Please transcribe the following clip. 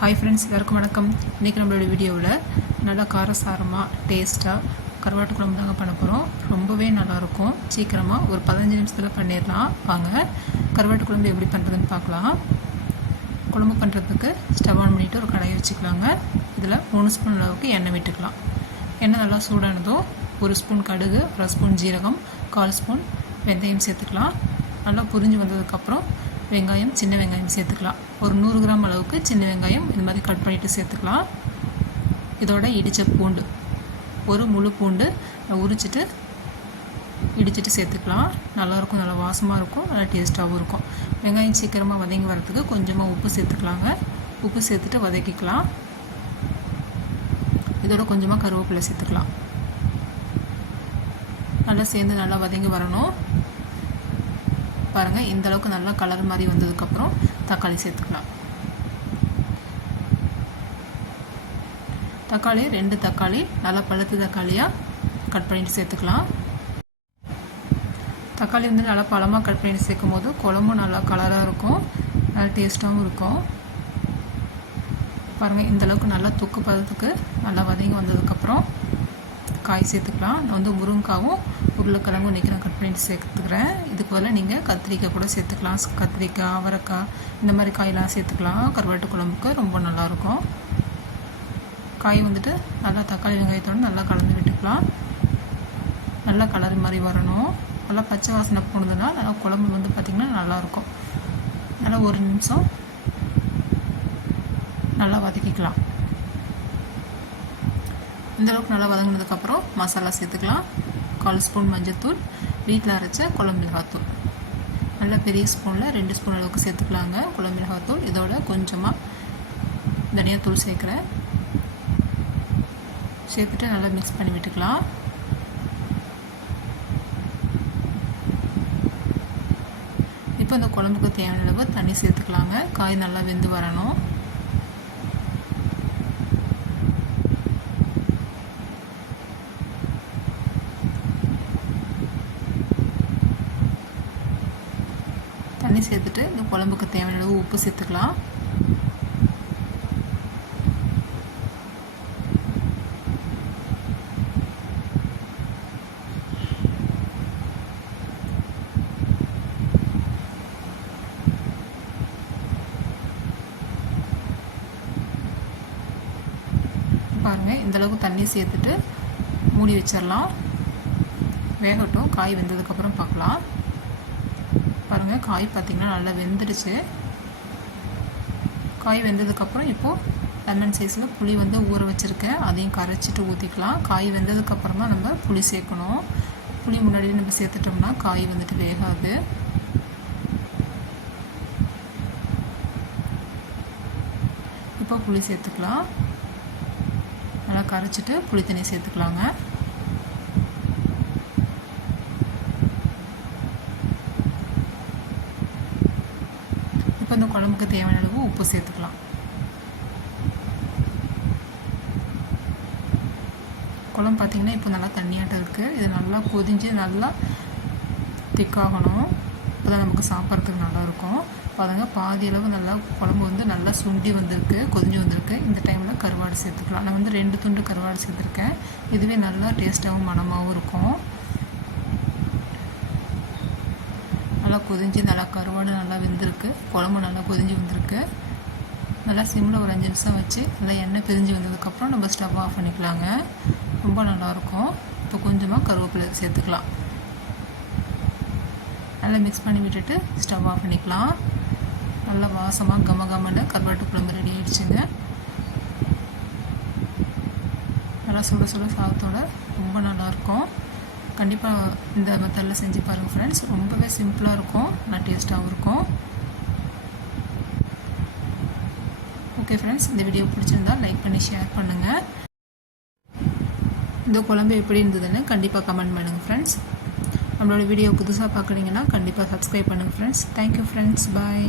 Hi friends எல்லாருக்கும் வணக்கம். இன்றைக்கி நம்மளோட வீடியோவில் நல்லா காரசாரமாக டேஸ்ட்டாக கருவாட்டு குழம்பு தாங்க பண்ண போகிறோம் ரொம்பவே நல்லாயிருக்கும். சீக்கிரமாக ஒரு பதினஞ்சு நிமிஷத்தில் பண்ணிடலாம். வாங்க கருவாட்டு குழம்பு எப்படி பண்ணுறதுன்னு பார்க்கலாம். குழம்பு பண்ணுறதுக்கு ஸ்டவ் ஆன் பண்ணிவிட்டு ஒரு கடையை வச்சுக்கலாங்க. இதில் மூணு ஸ்பூன் அளவுக்கு எண்ணெய் விட்டுக்கலாம். எண்ணெய் நல்லா சூடானதோ ஒரு ஸ்பூன் கடுகு அரை ஸ்பூன் ஜீரகம் கால் ஸ்பூன் வெந்தயம் சேர்த்துக்கலாம். நல்லா புரிஞ்சு வந்ததுக்கப்புறம் வெங்காயம் சின்ன வெங்காயம் சேர்த்துக்கலாம். ஒரு நூறு கிராம் அளவுக்கு சின்ன வெங்காயம் இந்த மாதிரி கட் பண்ணிவிட்டு சேர்த்துக்கலாம். இதோட இடித்த பூண்டு. ஒரு முழு பூண்டு உரிச்சிட்டு இடிச்சிட்டு சேர்த்துக்கலாம். நல்லாயிருக்கும் நல்லா வாசமாக இருக்கும் நல்லா டேஸ்ட்டாகவும் இருக்கும். வெங்காயம் சீக்கிரமாக வதங்கி வரத்துக்கு கொஞ்சமாக உப்பு சேர்த்துக்கலாங்க. உப்பு சேர்த்துட்டு வதக்கிக்கலாம். இதோட கொஞ்சமாக கருவேப்பிலை சேர்த்துக்கலாம். நல்லா சேர்ந்து நல்லா வதங்கி வரணும். பாருங்கள் இந்த அளவுக்கு நல்லா கலர் மாதிரி வந்ததுக்கப்புறம் தக்காளி சேர்த்துக்கலாம். தக்காளி ரெண்டு தக்காளி நல்லா பழுத்து தக்காளியாக கட் பண்ணிட்டு சேர்த்துக்கலாம். தக்காளி வந்து நல்லா பழமாக கட் பண்ணிட்டு சேர்க்கும் போது குழம்பும் நல்லா கலராக இருக்கும். நல்லா டேஸ்ட்டாகவும் இருக்கும். பாருங்கள் இந்தளவுக்கு நல்லா தொக்கு பதத்துக்கு நல்லா வதங்கி வந்ததுக்கப்புறம் காய் சேர்த்துக்கலாம். நான் வந்து முருங்காவும் உருளைக்கிழங்கும் இன்றைக்கி நான் கட் பண்ணிட்டு சேர்த்துக்கிறேன். இதுக்கு பதில் நீங்கள் கத்திரிக்காய் கூட சேர்த்துக்கலாம். கத்திரிக்காய் அவரைக்காய் இந்த மாதிரி காயெலாம் சேர்த்துக்கலாம். கருவாட்டு குழம்புக்கு ரொம்ப நல்லாயிருக்கும். காய் வந்துட்டு நல்லா தக்காளி வெங்காயத்தோடு நல்லா கலந்து விட்டுக்கலாம். நல்லா கலர் மாதிரி வரணும். நல்லா பச்சை வாசனை போனதுன்னா நல்லா குழம்பு வந்து பார்த்திங்கன்னா நல்லாயிருக்கும். நல்லா ஒரு நிமிஷம் நல்லா வதக்கிக்கலாம். இந்தளவுக்கு நல்லா வதங்கினதுக்கப்புறம் மசாலா சேர்த்துக்கலாம். கால் ஸ்பூன் மஞ்சள்தூள் வீட்டில் அரைச்ச குழம்பு மிளகாத்தூள். நல்லா பெரிய ஸ்பூனில் ரெண்டு ஸ்பூன் அளவுக்கு சேர்த்துக்கலாங்க. குழம்பு மிளகாத்தூள் இதோட கொஞ்சமாக தனியாத்தூள் சேர்க்குறேன். சேர்த்துட்டு நல்லா மிக்ஸ் பண்ணி விட்டுக்கலாம். இப்போ இந்த குழம்புக்கு தேவையான அளவு தண்ணி சேர்த்துக்கலாங்க. காய் நல்லா வெந்து வரணும். தண்ணி சேர்த்துட்டு இந்த குழம்புக்கு தேவையான அளவு உப்பு சேர்த்துக்கலாம். பாருங்கள் இந்தளவுக்கு தண்ணி சேர்த்துட்டு மூடி வச்சிடலாம் வேகட்டும் காய் வெந்ததுக்கப்புறம் பார்க்கலாம். பாருங்கள் காய் பார்த்திங்கன்னா நல்லா வெந்துடுச்சு காய் வெந்ததுக்கப்புறம் இப்போது லெமன் சைஸில் புளி வந்து ஊற வச்சுருக்கேன். அதையும் கரைச்சிட்டு ஊற்றிக்கலாம் காய் வெந்ததுக்கப்புறம் தான் நம்ம புளி சேர்க்கணும். புளி முன்னாடி நம்ம சேர்த்துட்டோம்னா காய் வந்துட்டு வேகாது. இப்போ புளி சேர்த்துக்கலாம். நல்லா கரைச்சிட்டு புளி தண்ணி சேர்த்துக்கலாங்க. இப்போ இந்த குழம்புக்கு தேவையான அளவு உப்பு சேர்த்துக்கலாம். குழம்பு பார்த்திங்கன்னா இப்போ நல்லா தண்ணியாட்டம் இருக்குது இது நல்லா கொதிஞ்சு நல்லா திக்காகணும். அப்போ தான் நமக்கு சாப்பிட்றதுக்கு நல்லாயிருக்கும் பாருங்க பாதி அளவு நல்லா குழம்பு வந்து நல்லா சுண்டி வந்திருக்கு கொதிஞ்சு வந்திருக்கு. இந்த டைமில் கருவாடு சேர்த்துக்கலாம். நான் வந்து ரெண்டு துண்டு கருவாடு சேர்த்துருக்கேன். இதுவே நல்லா டேஸ்ட்டாகவும் மனமாகவும் இருக்கும். நல்லா கொதிஞ்சு நல்லா கருவாடு நல்லா வெந்திருக்கு. குழம்பு நல்லா கொதிஞ்சு வந்திருக்கு. நல்லா சிம்மில் ஒரு அஞ்சு நிமிஷம் வச்சு நல்லா எண்ணெய் பிரிஞ்சு வந்ததுக்கப்புறம் நம்ம ஸ்டவ் ஆஃப் பண்ணிக்கலாங்க. ரொம்ப நல்லாயிருக்கும் இப்போ கொஞ்சமாக கருவேப்பிலை சேர்த்துக்கலாம். நல்லா மிக்ஸ் பண்ணி விட்டுட்டு ஸ்டவ் ஆஃப் பண்ணிக்கலாம். நல்லா வாசமாக கம கமன்னு கருவாட்டு குழம்பு ரெடி ஆகிடுச்சுங்க நல்லா சுட சுட சாதத்தோட ரொம்ப நல்லாயிருக்கும் கண்டிப்பாக இந்த மெத்தடில் செஞ்சு பாருங்கள் ஃப்ரெண்ட்ஸ் ரொம்பவே சிம்பிளாக இருக்கும். நல்லா டேஸ்ட்டாகவும் இருக்கும். ஓகே ஃப்ரெண்ட்ஸ் இந்த வீடியோ பிடிச்சிருந்தா லைக் பண்ணி ஷேர் பண்ணுங்கள் இந்த குழம்பு எப்படி இருந்ததுன்னு கண்டிப்பாக கமெண்ட் பண்ணுங்கள் ஃப்ரெண்ட்ஸ் நம்மளோட வீடியோ புதுசாக பார்க்குறீங்கன்னா கண்டிப்பாக சப்ஸ்கிரைப் பண்ணுங்கள் ஃப்ரெண்ட்ஸ் தேங்க்யூ ஃப்ரெண்ட்ஸ் பாய்